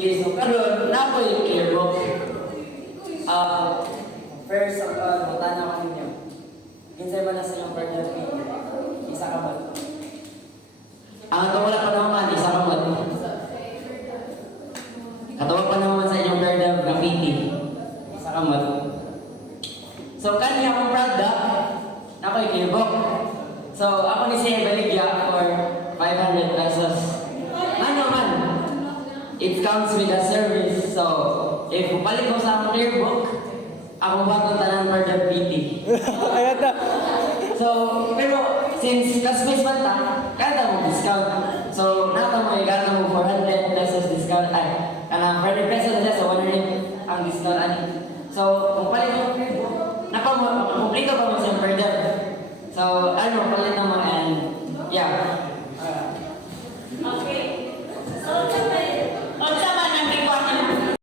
Sige, so karon na po yung clear book. First, matana ko ninyo. Kinsay ba na sa inyong partner meeting? Isa ka ba? Ang ito wala pa naman, isa ka ba? Katawa pa naman sa inyong partner graffiti. Isa ka ba? So, kanya akong product, ako yung clear book. So, ako ni Sir Baligya for 500 pesos. Ano man? It comes with a service. So, if balik mo sa akong clear book, ako ba itong tanan for the PT? Ayan na. So, pero since classmates man ta, kaya mo discount. So, nata mo, ikata mo 400 pesos discount. Ay, kanang 400 pesos na so 100 ang discount ani. So, kung palit mo, napa mo, kumplito pa mo sa further. So, ano, palit na mo and, yeah. Okay.